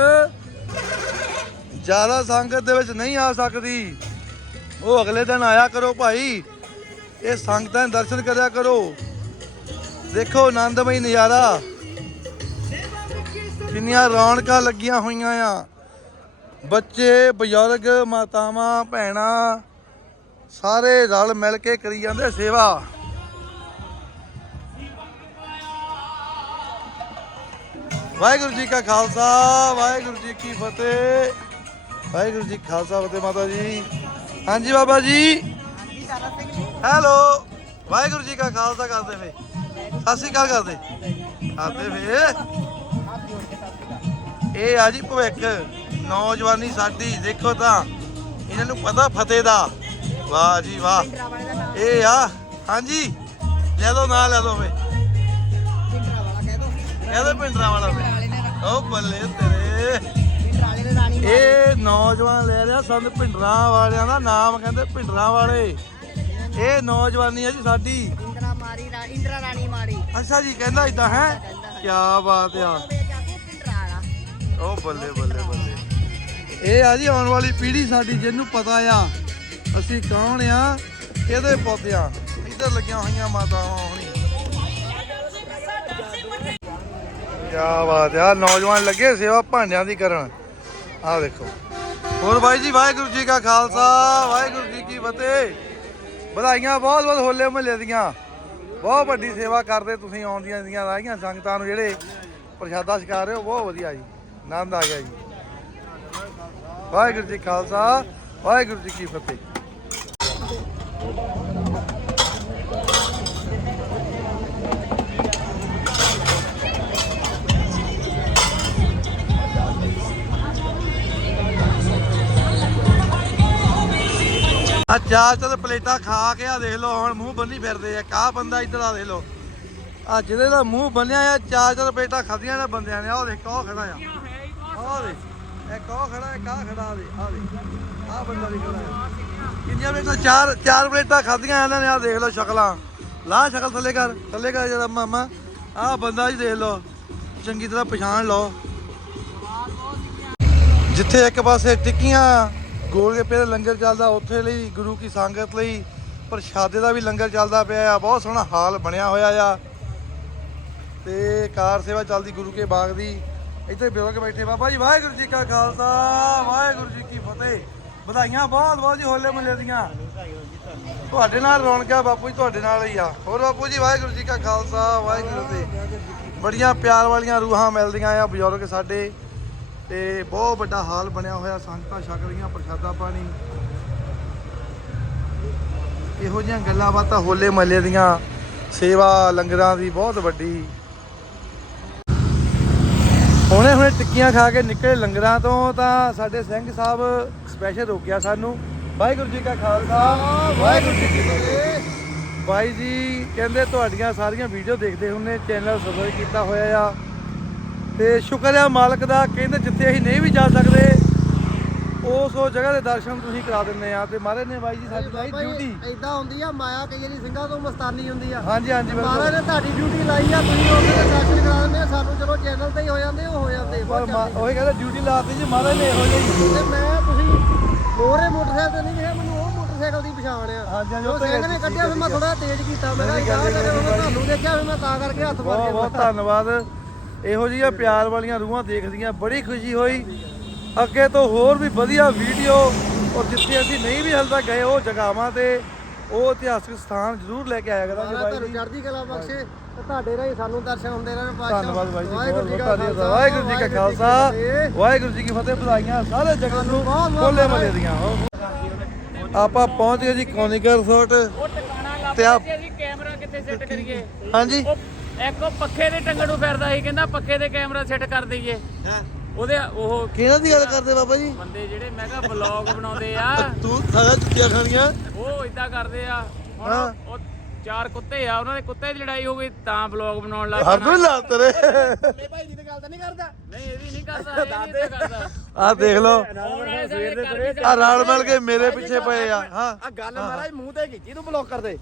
ਜ਼ਿਆਦਾ ਸੰਗਤ ਦੇ ਵਿੱਚ ਨਹੀਂ ਆ ਸਕਦੀ, ਉਹ ਅਗਲੇ ਦਿਨ ਆਇਆ ਕਰੋ ਭਾਈ। ਇਹ ਸੰਗਤਾਂ ਦੇ ਦਰਸ਼ਨ ਕਰਿਆ ਕਰੋ। ਦੇਖੋ ਆਨੰਦਮਈ ਨਜ਼ਾਰਾ। ਕਿੰਨੀਆਂ ਰੌਣਕਾਂ ਲੱਗੀਆਂ ਹੋਈਆਂ ਆ। ਬੱਚੇ ਬਜ਼ੁਰਗ ਮਾਤਾਵਾਂ ਭੈਣਾਂ ਸਾਰੇ ਰਲ ਮਿਲ ਕੇ ਕਰੀ ਜਾਂਦੇ ਸੇਵਾ। ਵਾਹਿਗੁਰੂ ਜੀ ਕਾ ਖਾਲਸਾ ਵਾਹਿਗੁਰੂ ਜੀ ਕੀ ਫਤਿਹ। ਵਾਹਿਗੁਰੂ ਜੀ ਖਾਲਸਾ ਫਤਿਹ ਮਾਤਾ ਜੀ। ਹਾਂਜੀ ਬਾਬਾ ਜੀ। ਹੈਲੋ। ਵਾਹਿਗੁਰੂ ਜੀ ਕਾ ਖਾਲਸਾ ਕਰਦੇ ਫੇ ਸਤਿ ਸ਼੍ਰੀ ਅਕਾਲ ਕਰਦੇ। ਕਰਦੇ ਫੇ ਇਹ ਆ ਜੀ ਭਵਿੱਖ। ਨੌਜਵਾਨੀ ਸਾਡੀ, ਦੇਖੋ ਤਾਂ। ਇਹਨਾਂ ਨੂੰ ਪਤਾ ਫਤਿਹ ਦਾ। ਵਾਹ ਜੀ ਵਾਹ। ਇਹ ਆ। ਹਾਂਜੀ। ਲੈ ਦੋ ਨਾਂ ਲੈ ਦੋ ਫੇਰ ਕਹਿ ਦੋ ਪਿੰਡਰਾ ਵਾਲਾ ਵੇ। ਉਹ ਬੱਲੇ ਤੇਰੇ। ਇਹ ਨੌਜਵਾਨ ਲੈ ਰਿਹਾ ਸੰਤ ਭਿੰਡਰਾਂ ਵਾਲਿਆਂ ਦਾ ਨਾਮ, ਕਹਿੰਦੇ ਭਿੰਡਰਾਂ ਵਾਲੇ ਇਹ ਨੌਜਵਾਨੀ ਹੈ ਜੀ ਸਾਡੀ। ਇੰਦਰਾ ਮਾਰੀ ਰਾ ਇੰਦਰਾ ਰਾਣੀ ਮਾਰੀ। ਅੱਛਾ ਜੀ ਕਹਿੰਦਾ ਇਦਾਂ ਹੈ? ਕੀ ਬਾਤ ਆ। ਆ ਉਹ ਬੱਲੇ ਬੱਲੇ ਬੱਲੇ। ਇਹ ਆ ਜੀ ਆਉਣ ਵਾਲੀ ਪੀੜ੍ਹੀ ਸਾਡੀ ਜਿਹਨੂੰ ਪਤਾ ਆ ਅਸੀਂ ਕੌਣ ਆ ਇਹਦੇ ਪੁੱਤ ਆ। ਇੱਧਰ ਲੱਗੀਆਂ ਹੋਈਆਂ ਮਾਤਾਵਾਂ ਹੋਣੀ। ਕੀ ਬਾਤ ਆ। ਨੌਜਵਾਨ ਲੱਗੇ ਸੇਵਾ ਭਾਂਡਿਆਂ ਦੀ ਕਰਨ। ਆਹ ਦੇਖੋ। ਹੋਰ ਬਾਈ ਜੀ ਵਾਹਿਗੁਰੂ ਜੀ ਕਾ ਖਾਲਸਾ ਵਾਹਿਗੁਰੂ ਜੀ ਕੀ ਫਤਿਹ। ਵਧਾਈਆਂ, ਬਹੁਤ ਬਹੁਤ ਹੋਲੇ ਮਹੱਲੇ ਦੀਆਂ। ਬਹੁਤ ਵੱਡੀ ਸੇਵਾ ਕਰਦੇ ਤੁਸੀਂ ਆਉਂਦੀਆਂ ਦੀਆਂ ਰਾਹੀਆਂ ਸੰਗਤਾਂ ਨੂੰ ਜਿਹੜੇ ਪ੍ਰਸ਼ਾਦਾ ਛਕਾ ਰਹੇ ਹੋ, ਬਹੁਤ ਵਧੀਆ ਜੀ। ਆਨੰਦ ਆ ਗਿਆ ਜੀ। ਵਾਹਿਗੁਰੂ ਜੀ ਖਾਲਸਾ, ਵਾਹਿਗੁਰੂ ਜੀ ਕੀ ਫਤਿਹ। ਆ ਚਾਰ ਚਾਰ ਪਲੇਟਾਂ ਖਾ ਕੇ ਆ ਦੇਖ ਲਓ, ਹੁਣ ਮੂੰਹ ਬੰਨੀ ਫਿਰਦੇ ਆ ਕਾ ਬੰਦਾ ਇੱਧਰ ਆ ਦੇਖ ਲਓ। ਆ ਜਿਹਦੇ ਦਾ ਮੂੰਹ ਬੰਨਿਆ ਆ, ਚਾਰ ਚਾਰ ਪਲੇਟਾਂ ਖਾਧੀਆਂ ਨੇ ਬੰਦਿਆਂ ਨੇ, ਆਹ ਦੇਖ ਕੋ ਖੜਾ ਆ। ਆਹ ਦੇ ਇੱਕ ਉਹ ਖੜਾ, ਇੱਕ ਆਹ ਖੜਾ ਦੇ ਆਹ ਦੇ ਆਹ ਬੰਦਾ ਵੀ ਖੜਾ ਆ। ਕਿੰਨੀਆਂ ਪਲੇਟਾਂ? ਚਾਰ ਚਾਰ ਪਲੇਟਾਂ ਖਾਧੀਆਂ ਇਹਨਾਂ ਨੇ, ਆਹ ਦੇਖ ਲਓ ਸ਼ਕਲਾਂ। ਲਾ ਸ਼ਕਲ ਥੱਲੇ ਕਰ ਥੱਲੇ ਕਰ ਜਰਾ ਮਾਮਾ। ਆਹ ਬੰਦਾ ਜੀ ਦੇਖ ਲਓ, ਚੰਗੀ ਤਰ੍ਹਾਂ ਪਛਾਣ ਲਓ। ਜਿੱਥੇ ਇੱਕ ਪਾਸੇ ਟਿੱਕੀਆਂ ਗੋਲਗੱਪੇ ਦਾ ਲੰਗਰ ਚੱਲਦਾ ਉੱਥੇ ਲਈ, ਗੁਰੂ ਕੀ ਸੰਗਤ ਲਈ, ਪ੍ਰਸ਼ਾਦੇ ਦਾ ਵੀ ਲੰਗਰ ਚੱਲਦਾ ਪਿਆ ਆ, ਬਹੁਤ ਸੋਹਣਾ ਹਾਲ ਬਣਿਆ ਹੋਇਆ ਆ। ਤੇ ਕਾਰ ਸੇਵਾ ਚੱਲਦੀ ਗੁਰੂ ਕੇ ਬਾਗ ਦੀ। ਇੱਥੇ ਬਜ਼ੁਰਗ ਬੈਠੇ, ਬਾਬਾ ਜੀ, ਵਾਹਿਗੁਰੂ ਜੀ ਕਾ ਖਾਲਸਾ, ਵਾਹਿਗੁਰੂ ਜੀ ਕੀ ਫਤਿਹ। ਵਧਾਈਆਂ ਬਹੁਤ ਬਹੁਤ ਜੀ, ਹੋਲੇ ਮਹੱਲੇ ਦੀਆਂ। ਤੁਹਾਡੇ ਨਾਲ ਰੌਣਕਾਂ ਬਾਪੂ ਜੀ ਤੁਹਾਡੇ ਨਾਲ ਹੀ ਆ। ਹੋਰ ਬਾਪੂ ਜੀ, ਵਾਹਿਗੁਰੂ ਜੀ ਕਾ ਖਾਲਸਾ, ਵਾਹਿਗੁਰੂ ਜੀ ਬੜੀਆਂ ਪਿਆਰ ਵਾਲੀਆਂ ਰੂਹਾਂ ਮਿਲਦੀਆਂ ਆ ਬਜ਼ੁਰਗ ਸਾਡੇ। ਤੇ ਬਹੁਤ ਵੱਡਾ ਹਾਲ ਬਣਿਆ ਹੋਇਆ, ਸੰਗਤਾਂ ਛਕ ਰਹੀਆਂ, ਪ੍ਰਸ਼ਾਦਾ ਪਾਣੀ। ਇਹੋ ਜਿਹੀਆਂ ਗੱਲਾਂ ਬਾਤਾਂ ਹੋਲੇ ਮਹੱਲੇ ਦੀਆਂ, ਸੇਵਾ ਲੰਗਰਾਂ ਦੀ ਬਹੁਤ ਵੱਡੀ। ਹੁਣੇ ਹੁਣੇ ਟਿੱਕੀਆਂ ਖਾ ਕੇ ਨਿਕਲੇ ਲੰਗਰਾਂ ਤੋਂ, ਤਾਂ ਸਾਡੇ ਸਿੰਘ ਸਾਹਿਬ ਸਪੈਸ਼ਲ ਰੋਕਿਆ ਸਾਨੂੰ। ਵਾਹਿਗੁਰੂ ਜੀ ਕਾ ਖਾਲਸਾ, ਵਾਹਿਗੁਰੂ ਜੀ ਕੀ ਫਤਿਹ। ਬਾਈ ਜੀ, ਕਹਿੰਦੇ ਤੁਹਾਡੀਆਂ ਸਾਰੀਆਂ ਵੀਡੀਓ ਦੇਖਦੇ ਹੁੰਨੇ ਚੈਨਲ ਸਬਸਕ੍ਰਾਈਬ ਕੀਤਾ ਹੋਇਆ ਆ। ਤੇ ਸ਼ੁਕਰ ਆ ਮਾਲਕ ਦਾ ਕਹਿੰਦੇ ਜਿੱਥੇ ਅਸੀਂ ਨਹੀਂ ਵੀ ਜਾ ਸਕਦੇ ਉਸ ਉਹ ਜਗ੍ਹਾ ਦੇ ਦਰਸ਼ਨ ਤੁਸੀਂ ਕਰਾ ਦਿੰਦੇ ਆ। ਤੇ ਮਹਾਰਾਜ ਨੇ ਬਾਈ ਜੀ ਸਾਡੀ ਲਾਈ ਡਿਊਟੀ ਇਦਾਂ ਹੁੰਦੀ ਆ ਮਾਇਆ ਕਈ ਵਾਰੀ ਸਿੰਘਾਂ ਤੋਂ ਮਸਤਾਨੀ ਹੁੰਦੀ ਆ। ਹਾਂਜੀ ਹਾਂਜੀ ਮਹਾਰਾਜ ਨੇ ਤੁਹਾਡੀ ਡਿਊਟੀ ਲਾਈ ਆ ਤੁਸੀਂ ਉਹਦੇ ਦੇ ਦਰਸ਼ਨ ਕਰਾ ਦਿੰਦੇ ਆ ਸਾਨੂੰ ਚਲੋ ਚੈਨਲ ਤੇ ਹੀ ਹੋ ਜਾਂਦੇ ਉਹ ਹੋ ਜਾਂਦੇ ਉਹੀ ਕਹਿੰਦਾ ਡਿਊਟੀ ਲਾਤੀ ਜੀ ਮਹਾਰਾਜ ਨੇ ਇਹੋ ਜਿਹੀ। ਤੇ ਮੈਂ ਤੁਸੀਂ ਮੋਰੇ ਮੋਟਰਸਾਈਕਲ ਤੇ ਨਹੀਂ ਗਿਆ ਮੈਨੂੰ ਉਹ ਮੋਟਰਸਾਈਕਲ ਦੀ ਪਛਾਣ ਆ। ਹਾਂਜੀ, ਹਾਂਜੀ, ਉਹ ਸਿੰਘ ਨੇ ਕੱਢਿਆ ਫਿਰ ਮੈਂ ਥੋੜਾ ਤੇਜ਼ ਕੀਤਾ ਮੈਂ ਕਿਹਾ ਯਾਰ ਤੁਹਾਨੂੰ ਦੇਖਿਆ ਫਿਰ ਮੈਂ ਤਾਂ ਕਰਕੇ ਹੱਥ ਮਾਰ ਕੇ ਬਹੁਤ ਧੰਨਵਾਦ। ਇਹੋ ਜਿਹੀਆਂ ਪਿਆਰ ਵਾਲੀਆਂ ਰੂਹਾਂ ਦੇਖਦੀਆਂ ਬੜੀ ਖੁਸ਼ੀ ਹੋਈ। ਅੱਗੇ ਤੋਂ ਹੋਰ ਵੀ ਵਧੀਆ ਵੀਡੀਓ ਔਰ ਜਿੱਥੇ ਅਸੀਂ ਨਹੀਂ ਵੀ ਹਲ ਤੱਕ ਗਏ ਉਹ ਜਗ੍ਹਾਵਾਂ ਤੇ ਉਹ ਇਤਿਹਾਸਕ ਸਥਾਨ ਜ਼ਰੂਰ ਲੈ ਕੇ ਆਇਆ ਕਰਾਂਗੇ ਬਾਈ ਤੁਹਾਨੂੰ ਜੀ। ਚੜ੍ਹਦੀ ਕਲਾ ਬਖਸ਼ੇ ਤੇ ਤੁਹਾਡੇ ਰਾਹੀਂ ਸਾਨੂੰ ਦਰਸ਼ਨ ਹੁੰਦੇ ਰਹਿਣ ਪਾਤਸ਼ਾਹ। ਧੰਨਵਾਦ ਬਾਈ ਜੀ ਬਹੁਤ ਵਾਹਿਗੁਰੂ ਜੀ ਬਹੁਤ ਕਾ ਧੰਨਵਾਦ। ਖਾਲਸਾ, ਵਾਹਿਗੁਰੂ ਜੀ ਕਾ ਖਾਲਸਾ ਵਾਹਿਗੁਰੂ ਜੀ ਕੀ ਫਤਿਹ ਵਧਾਈਆਂ ਸਾਰੇ ਜਗਤ ਨੂੰ ਖੋਲੇ ਮਲੇ ਦੀਆਂ। ਆਪਾਂ ਪਹੁੰਚ ਗਏ ਜੀ ਕੋਨਿਕਰ ਰਿਸੋਰਟ ਉਹ ਟਿਕਾਣਾ ਲੱਭ ਤੇ ਆ- ਕੇ ਅਸੀਂ ਕੈਮਰਾ ਕਿੱਥੇ ਸੈੱਟ ਕਰੀਏ? ਹਾਂਜੀ। ਇੱਕ ਉਹ ਪੱਖੇ ਦੇ ਟੰਗਣ ਨੂੰ ਫਿਰਦਾ ਸੀ ਕਹਿੰਦਾ ਪੱਖੇ ਦੇ ਕੈਮਰਾ ਸੈੱਟ ਕਰ ਦਈਏ। ਉਹਦੇ ਉਹ ਕਿਹਨਾਂ ਦੀ ਗੱਲ ਕਰਦੇ ਬਾਬਾ ਜੀ? ਬੰਦੇ ਜਿਹੜੇ ਮੈਂ ਕਿਹਾ ਵਲੌਗ ਬਣਾਉਂਦੇ ਆ। ਤੂੰ ਸਾਰਾ ਚੁੱਕੀਆਂ ਖਾਣੀਆਂ? ਉਹ ਇਦਾਂ ਕਰਦੇ ਆ। ਹੁਣ ਹਾਂ। ਉਹ ਚਾਰ ਕੁੱਤੇ ਆ ਉਹਨਾਂ ਦੇ ਕੁੱਤੇ ਦੀ ਲੜਾਈ ਹੋ ਗਈ ਤਾਂ ਵਲੌਗ ਬਣਾਉਣ ਲੱਗ ਹਰ ਕੋਈ ਲਾ ਤੇਰੇ ਭਾਈ ਜੀ ਦੀ ਗੱਲ ਤਾਂ ਨਹੀਂ ਕਰਦਾ। ਨਹੀਂ ਇਹ ਵੀ ਨਹੀਂ ਕਰਦਾ ਇਹ ਵੀ ਨਹੀਂ ਕਰਦਾ। ਆ ਦੇਖ ਲਓ। ਆ ਰਲ ਮਿਲ ਕੇ ਮੇਰੇ ਪਿੱਛੇ ਪਏ ਆ। ਹਾਂ। ਆ ਗੱਲ ਮਹਾਰਾਜ ਮੂੰਹ ਤੇ ਕੀਤੀ ਤੂੰ ਬਲੌਕ ਕਰ ਦੇ।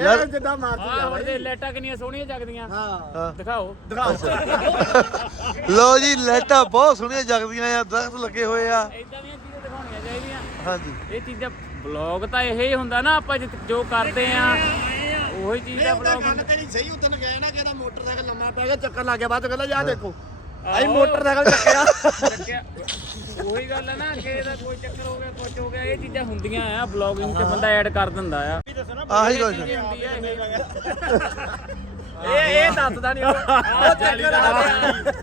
ਯਾਰ ਜਿੱਦਾਂ ਮਾਰ ਆਹ ਹੁਣ ਦੇ ਲੈਟਾਂ ਕਿੰਨੀਆਂ ਸੋਹਣੀਆਂ ਜਗਦੀਆਂ। ਹਾਂ। ਦਿਖਾਓ। ਲੋ ਜੀ ਲਾਈਟਾਂ ਬਹੁਤ ਸੋਹਣੀਆਂ ਜਗਦੀਆਂ ਆ ਦਰਖਤ ਲੱਗੇ ਹੋਏ ਆ। ਇਦਾਂ ਦੀਆਂ ਚੀਜ਼ਾਂ ਦਿਖਾਉਣੀਆਂ ਚਾਹੀਦੀਆਂ। ਹਾਂਜੀ। ਇਹ ਚੀਜ਼ਾਂ ਵਲੌਗ ਤਾਂ ਇਹ ਹੀ ਹੁੰਦਾ ਨਾ ਆਪਾਂ ਜੋ ਕਰਦੇ ਆ। ਉਹੀ ਚੀਜ਼ ਦਾ ਵਲੌਗ ਹੁੰਦਾ। ਤੇਰੀ ਸਹੀ ਉਦੋਂ ਗਏ ਨਾ ਕਿਹਦਾ ਮੋਟਰਸਾਈਕਲ ਲੰਮਾ ਪੈ ਗਿਆ ਚੱਕਰ ਲੱਗ ਗਿਆ ਬਾਅਦ ਕਹਿੰਦਾ ਯਾ ਦੇਖੋ। ਆਈ ਮੋਟਰਸਾਈਕਲ ਚੱਕਿਆ। ਚੱਕਿਆ। ਉਹੀ ਗੱਲ ਹੈ ਨਾ ਕਿ ਇਹਦਾ ਕੋਈ ਚੱਕਰ ਹੋ ਗਿਆ ਕੁਝ ਹੋ ਗਿਆ ਇਹ ਚੀਜ਼ਾਂ ਹੁੰਦੀਆਂ ਆ ਵਲੌਗਿੰਗ 'ਚ ਬੰਦਾ ਐਡ ਕਰ ਦਿੰਦਾ ਆ। ਆਹੀ ਕੁਛ। ਇਹ ਹੁੰਦੀ ਆ ਇਹ ਦੱਸਦਾ ਨਹੀਂ ਉਹ। ਚੱਕਰ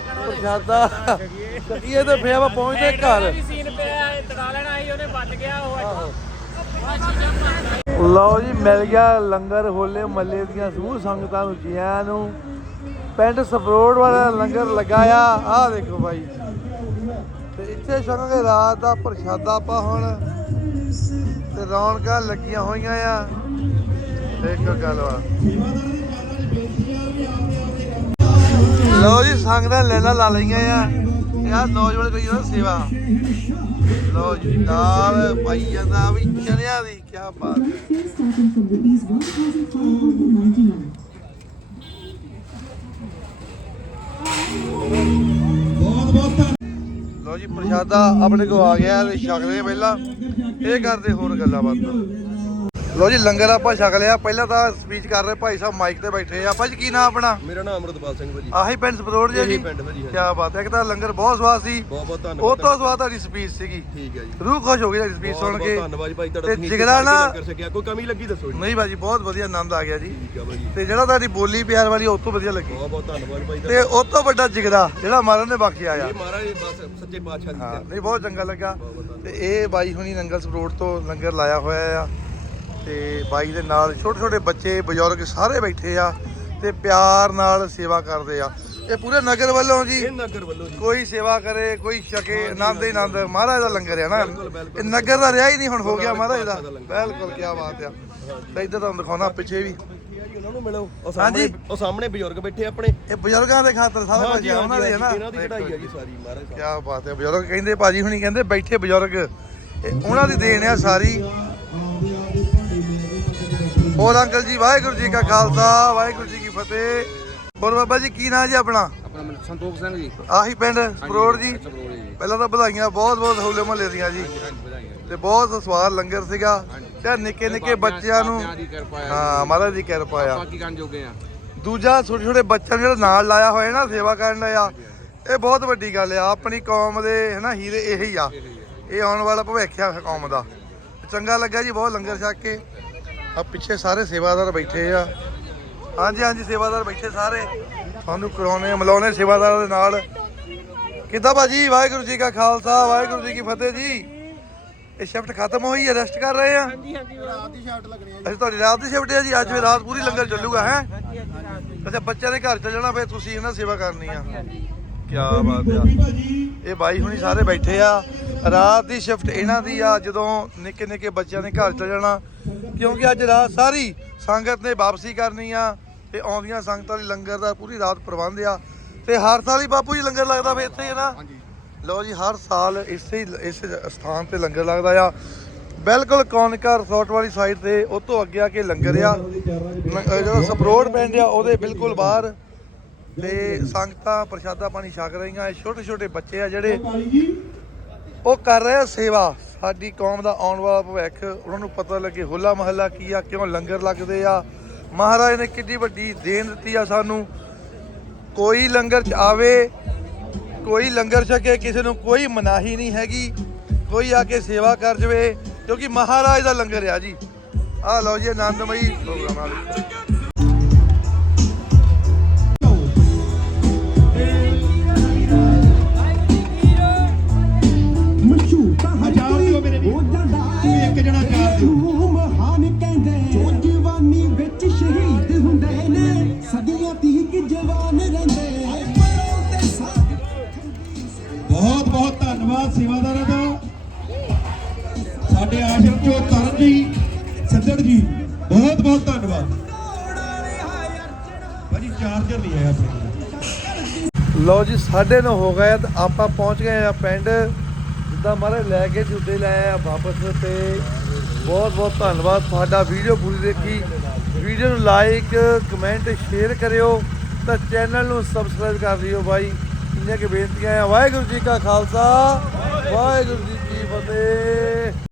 ਪ੍ਰਸ਼ਾਦਾ ਛਕੀਏ ਤੇ ਫੇਰ ਆਪਾਂ ਪਹੁੰਚਦੇ ਘਰ। ਵੀ ਸੀਨ ਪਿਆ ਇਹ ਤੜਾ ਲੈਣਾ ਸੀ ਉਹਨੇ ਬਚ ਗਿਆ ਉਹ ਅੱਜ ਲਓ ਜੀ ਮਿਲ ਗਿਆ ਲੰਗਰ ਹੋਲੇ ਮੱਲੇ ਦੀਆਂ ਸਮੂਹ ਸੰਗਤਾਂ ਨੂੰ ਜੀਆਂ ਨੂੰ। ਪਿੰਡ ਸਪਰੋੜ ਵਾਲਾ ਲੰਗਰ ਲਗਾਇਆ। ਆਹ ਦੇਖੋ ਬਾਈ। ਤੇ ਇੱਥੇ ਛਕਾਂਗੇ ਰਾਤ ਦਾ ਪ੍ਰਸ਼ਾਦਾ ਆਪਾਂ ਹੁਣ ਤੇ ਰੌਣਕਾਂ ਲੱਗੀਆਂ ਹੋਈਆਂ ਆ। ਦੇਖੋ ਗੱਲ ਵਾ ਲੋ ਜੀ ਸੰਗਤਾਂ ਲੈਣਾ ਲਾ ਲਈਆਂ ਆ। ਇਹ ਨੌਜਵਾਨ ਕਰੀ ਜਾਂਦਾ ਸੇਵਾ। ਲਓ ਜੀ ਦਾਲ ਪਾਈ ਜਾਂਦਾ ਵੀ ਚਨਿਆਂ ਦੀ ਕੀ ਬਾਤ। ਹੈ Fare starting from rupees 1,599. ਲਓ ਜੀ ਪ੍ਰਸ਼ਾਦਾ ਆਪਣੇ ਕੋ ਆ ਗਿਆ ਤੇ ਛਕਦੇ ਆ ਪਹਿਲਾਂ। ਇਹ ਕਰਦੇ ਹੋਰ ਗੱਲਾਂ ਬਾਤਾਂ। ਲਓ ਜੀ ਲੰਗਰ ਆਪਾਂ ਛਕ ਲਿਆ। ਪਹਿਲਾਂ ਤਾਂ ਸਪੀਚ ਕਰ ਰਹੇ ਭਾਈ ਸਾਹਿਬ ਮਾਈਕ ਤੇ ਬੈਠੇ ਆ। ਭਾਜੀ ਕੀ ਨਾਮ ਆਪਣਾ? ਮੇਰਾ ਨਾਮ ਅਮਰਤਪਾਲ ਸਿੰਘ ਭਾਜੀ। ਆਹੀ ਪਿੰਡ ਸਪਰੋੜ ਜੀ ਜੀ? ਪਿੰਡ ਭਾਜੀ। ਕੀ ਬਾਤ ਹੈ ਇੱਕ ਤਾਂ ਲੰਗਰ ਬਹੁਤ ਸਵਾਦ ਸੀ। ਬਹੁਤ ਬਹੁਤ ਉਹ ਧੰਨਵਾਦ ਤੋਂ ਸਵਾਦ ਤੁਹਾਡੀ ਸਪੀਚ ਸੀਗੀ। ਠੀਕ ਹੈ ਜੀ। ਰੂਹ ਖੁਸ਼ ਹੋ ਗਈ ਤੁਹਾਡੀ ਸਪੀਚ ਸੁਣ ਬਹੁਤ ਕੇ। ਧੰਨਵਾਦ ਭਾਈ ਤੁਹਾਡਾ ਤੇ ਜਿਗਰਾ ਨਾ ਲੰਗਰ ਛਕਿਆ ਕੋਈ ਕਮੀ ਲੱਗੀ ਦੱਸੋ ਜੀ। ਨਹੀਂ ਭਾਜੀ ਬਹੁਤ ਵਧੀਆ ਆਨੰਦ ਆ ਗਿਆ ਜੀ। ਠੀਕ ਹੈ ਭਾਜੀ। ਤੇ ਜਿਹੜਾ ਤੁਹਾਡੀ ਬੋਲੀ ਪਿਆਰ ਵਾਲੀ ਉਹ ਤੋਂ ਵਧੀਆ ਲੱਗੀ। ਬਹੁਤ ਬਹੁਤ ਧੰਨਵਾਦ ਭਾਈ ਤੇ ਉਹ ਤੋਂ ਵੱਡਾ ਜਿਗਰਾ ਜਿਹੜਾ ਮਾਰਨ ਨੇ ਬਖਸ਼ਿਆ ਆ ਇਹ ਮਹਾਰਾਜ ਬਸ ਸੱਚੇ ਪਾਤਸ਼ਾਹ ਦੀ। ਨਹੀਂ ਬਹੁਤ ਚੰਗਾ ਲੱਗਾ। ਤੇ ਇਹ ਬਾਈ ਹੁਣੀ ਨੰਗਲ ਸਪਰੋਟ ਤੋਂ ਲੰਗਰ ਲਾਇਆ ਹੋਇਆ ਆ। ਤੇ ਬਾਈ ਦੇ ਨਾਲ ਛੋਟੇ ਛੋਟੇ ਬੱਚੇ ਬਜ਼ੁਰਗ ਸਾਰੇ ਬੈਠੇ ਆ ਤੇ ਪਿਆਰ ਨਾਲ ਸੇਵਾ ਕਰਦੇ ਆ। ਇਹ ਪੂਰੇ ਨਗਰ ਵੱਲੋਂ ਜੀ ਇਹ ਨਗਰ ਵੱਲੋਂ ਜੀ। ਕੋਈ ਸੇਵਾ ਕਰੇ ਕੋਈ ਛਕੇ ਆਨੰਦ ਹੀ ਆਨੰਦ ਮਹਾਰਾਜ ਦਾ ਲੰਗਰ ਹੈ ਨਾ। ਇਹ ਨਗਰ ਦਾ ਰਿਹਾ ਹੀ ਨਹੀਂ ਹੁਣ ਹੋ ਗਿਆ ਮਹਾਰਾਜ ਦਾ। ਬਿਲਕੁਲ ਕੀ ਬਾਤ ਆ। ਤੇ ਇੱਧਰ ਤੁਹਾਨੂੰ ਦਿਖਾਉਣਾ ਪਿੱਛੇ ਵੀ। ਉਹਨਾਂ ਨੂੰ ਮਿਲੋ। ਉਹ ਸਾਹਮਣੇ ਉਹ ਸਾਹਮਣੇ ਬਜ਼ੁਰਗ ਬੈਠੇ ਆਪਣੇ। ਇਹ ਬਜ਼ੁਰਗਾਂ ਦੇ ਖਾਤਰ ਸਾਰੇ ਭਾਜੀ ਉਹਨਾਂ ਦੇ ਹੈ ਨਾ। ਇਹਨਾਂ ਦੀ ਕਢਾਈ ਹੈ ਜੀ ਸਾਰੀ ਮਹਾਰਾਜ ਕਿਆ ਬਾਤ ਹੈ ਬਜ਼ੁਰਗ ਕਹਿੰਦੇ ਭਾਜੀ ਹੁਣੀ ਕਹਿੰਦੇ ਬੈਠੇ ਬਜ਼ੁਰਗ। ਉਹਨਾਂ ਦੀ ਦੇਣ ਆ ਸਾਰੀ। ਹੋਰ ਅੰਕਲ ਜੀ ਵਾਹਿਗੁਰੂ ਜੀ ਕਾ ਖਾਲਸਾ ਵਾਹਿਗੁਰੂ ਜੀ ਕੀ ਫਤਿਹ। ਹੋਰ ਬਾਬਾ ਜੀ ਕੀ ਨਾਂ ਜੀ ਆਪਣਾ? ਆਪਣਾ ਸੰਤੋਖ ਸਿੰਘ ਜੀ। ਆਹੀ ਪਿੰਡ ਸਪਰੋੜ ਜੀ। ਪਹਿਲਾਂ ਤਾਂ ਵਧਾਈਆਂ ਬਹੁਤ ਬਹੁਤ ਹੋਲੇ ਮਹੱਲੇ ਦੀਆਂ ਜੀ। ਤੇ ਬਹੁਤ ਸਵਾਦ ਲੰਗਰ ਸੀਗਾ। ਤੇ ਨਿੱਕੇ ਨਿੱਕੇ ਬੱਚਿਆਂ ਨੂੰ ਹੈ। ਮਹਾਰਾਜ ਦੀ ਕਿਰਪਾ ਆ। ਬਾਕੀ ਕਰਨ ਜੋਗੇ ਆ? ਦੂਜਾ ਛੋਟੇ ਛੋਟੇ ਬੱਚਿਆਂ ਨੂੰ ਜਿਹੜਾ ਨਾਲ ਲਾਇਆ ਹੋਇਆ ਨਾ ਸੇਵਾ ਕਰਨ ਦਾ ਆ। ਇਹ ਬਹੁਤ ਵੱਡੀ ਗੱਲ ਆ। ਆਪਣੀ ਕੌਮ ਦੇ ਹਨਾ ਹੀਰੇ ਇਹੀ ਆ। ਇਹ ਆਉਣ ਵਾਲਾ ਭਵਿੱਖ ਆ ਕੌਮ ਦਾ। ਚੰਗਾ ਲੱਗਾ ਜੀ ਬਹੁਤ ਲੰਗਰ ਛਕ ਕੇ। ਆ ਪਿੱਛੇ ਸਾਰੇ ਸੇਵਾਦਾਰ ਬੈਠੇ ਆ। ਹਾਂਜੀ ਹਾਂਜੀ ਸੇਵਾਦਾਰ ਬੈਠੇ ਸਾਰੇ। ਤੁਹਾਨੂੰ ਕਰਾਉਣੇ ਮਿਲਾਉਣੇ ਸੇਵਾਦਾਰਾਂ ਦੇ ਨਾਲ। ਕਿੱਦਾਂ ਭਾਜੀ? ਵਾਹਿਗੁਰੂ ਜੀ ਕਾ ਖਾਲਸਾ ਵਾਹਿਗੁਰੂ ਜੀ ਕੀ ਫਤਿਹ ਜੀ। ਇਹ ਸ਼ਿਫਟ ਖਤਮ ਹੋਈ ਹੈ ਰੈਸਟ ਕਰ ਰਹੇ ਆ? ਹਾਂਜੀ ਹਾਂਜੀ ਰਾਤ ਦੀ ਸ਼ਿਫਟ ਲੱਗਣੀ ਹੈ ਅੱਛਾ ਤੁਹਾਡੀ ਰਾਤ ਦੀ ਸ਼ਿਫਟ ਹੈ ਜੀ ਅੱਜ ਵੀ ਰਾਤ ਪੂਰੀ ਲੰਗਰ ਚੱਲੂਗਾ ਹੈ? ਅੱਛਾ ਬੱਚਿਆਂ ਦੇ ਘਰ ਚੱਲ ਜਾਣਾ ਫੇਰ ਤੁਸੀਂ ਇਹਨਾਂ ਸੇਵਾ ਕਰਨੀ ਆ। ਕੀ ਬਾਤ ਆ। ਇਹ ਬਾਈ ਹੁਣੀ ਸਾਰੇ ਬੈਠੇ ਆ। ਰਾਤ ਦੀ ਸ਼ਿਫਟ ਇਹਨਾਂ ਦੀ ਆ ਜਦੋਂ ਨਿੱਕੇ ਨਿੱਕੇ ਬੱਚਿਆਂ ਨੇ ਘਰ ਚੱਲ ਜਾਣਾ। ਕਿਉਂਕਿ ਅੱਜ ਰਾਤ ਸਾਰੀ ਸੰਗਤ ਨੇ ਵਾਪਸੀ ਕਰਨੀ ਆ ਤੇ ਆਉਂਦੀਆਂ ਸੰਗਤਾਂ ਲਈ ਲੰਗਰ ਦਾ ਪੂਰੀ ਰਾਤ ਪ੍ਰਬੰਧ ਆ। ਤੇ ਹਰ ਸਾਲ ਹੀ ਬਾਪੂ ਜੀ ਲੰਗਰ ਲੱਗਦਾ ਫੇ ਇੱਥੇ ਹੀ ਨਾ। ਲਓ ਜੀ ਹਰ ਸਾਲ ਇਸੇ ਇਸ ਸਥਾਨ ਤੇ ਲੰਗਰ ਲੱਗਦਾ ਆ। ਬਿਲਕੁਲ ਕੌਨਕਾ ਰਿਸੋਰਟ ਵਾਲੀ ਸਾਈਡ ਤੇ ਉਹ ਤੋਂ ਅੱਗੇ ਆ ਕੇ ਲੰਗਰ ਆ। ਜਿਹੜਾ ਸਪਰੋਡ ਪਿੰਡ ਆ ਉਹਦੇ ਬਿਲਕੁਲ ਬਾਹਰ। ਤੇ ਸੰਗਤਾਂ ਪ੍ਰਸ਼ਾਦਾ ਪਾਣੀ ਛਕ ਰਹੀਆਂ ਇਹ ਛੋਟੇ ਛੋਟੇ ਬੱਚੇ ਆ ਜਿਹੜੇ ਉਹ ਕਰ ਰਹੇ ਆ ਸੇਵਾ। ਸਾਡੀ ਕੌਮ ਦਾ ਆਉਣ ਵਾਲਾ ਭਵਿੱਖ ਉਹਨਾਂ ਨੂੰ ਪਤਾ ਲੱਗੇ ਹੋਲਾ ਮਹੱਲਾ ਕੀ ਆ ਕਿਉਂ ਲੰਗਰ ਲੱਗਦੇ ਆ। ਮਹਾਰਾਜ ਨੇ ਕਿੰਨੀ ਵੱਡੀ ਦੇਣ ਦਿੱਤੀ ਆ ਸਾਨੂੰ। ਕੋਈ ਲੰਗਰ ਚ ਆਵੇ ਕੋਈ ਲੰਗਰ ਛਕੇ ਕਿਸੇ ਨੂੰ ਕੋਈ ਮਨਾਹੀ ਨਹੀਂ ਹੈਗੀ। ਕੋਈ ਆ ਕੇ ਸੇਵਾ ਕਰ ਜਵੇ ਕਿਉਂਕਿ ਮਹਾਰਾਜ ਦਾ ਲੰਗਰ ਆ ਜੀ। ਆ ਲਓ ਜੀ ਆਨੰਦਮਈ ਪ੍ਰੋਗਰਾਮ ਆ। ਲਓ ਜੀ 9:30 ਹੋ ਗਏ ਤਾਂ ਆਪਾਂ ਪਹੁੰਚ ਗਏ ਆ ਪਿੰਡ। ਜਿੱਦਾਂ ਮਾਰੇ ਲੈ ਕੇ ਝੂਟੇ ਲੈ ਆ ਵਾਪਸ ਤੇ ਬਹੁਤ ਬਹੁਤ ਧੰਨਵਾਦ। ਤੁਹਾਡਾ ਵੀਡੀਓ ਪੂਰੀ ਦੇਖੀ। ਵੀਡੀਓ ਨੂੰ ਲਾਈਕ ਕਮੈਂਟ ਸ਼ੇਅਰ ਕਰਿਓ। ਤਾਂ ਚੈਨਲ ਨੂੰ ਸਬਸਕ੍ਰਾਈਬ ਕਰ ਲਿਓ ਬਾਈ। ਇੰਨੀਆਂ ਕਿ ਬੇਨਤੀਆਂ ਆ। ਵਾਹਿਗੁਰੂ ਜੀ ਕਾ ਖਾਲਸਾ, ਵਾਹਿਗੁਰੂ ਜੀ ਕੀ ਫਤਿਹ।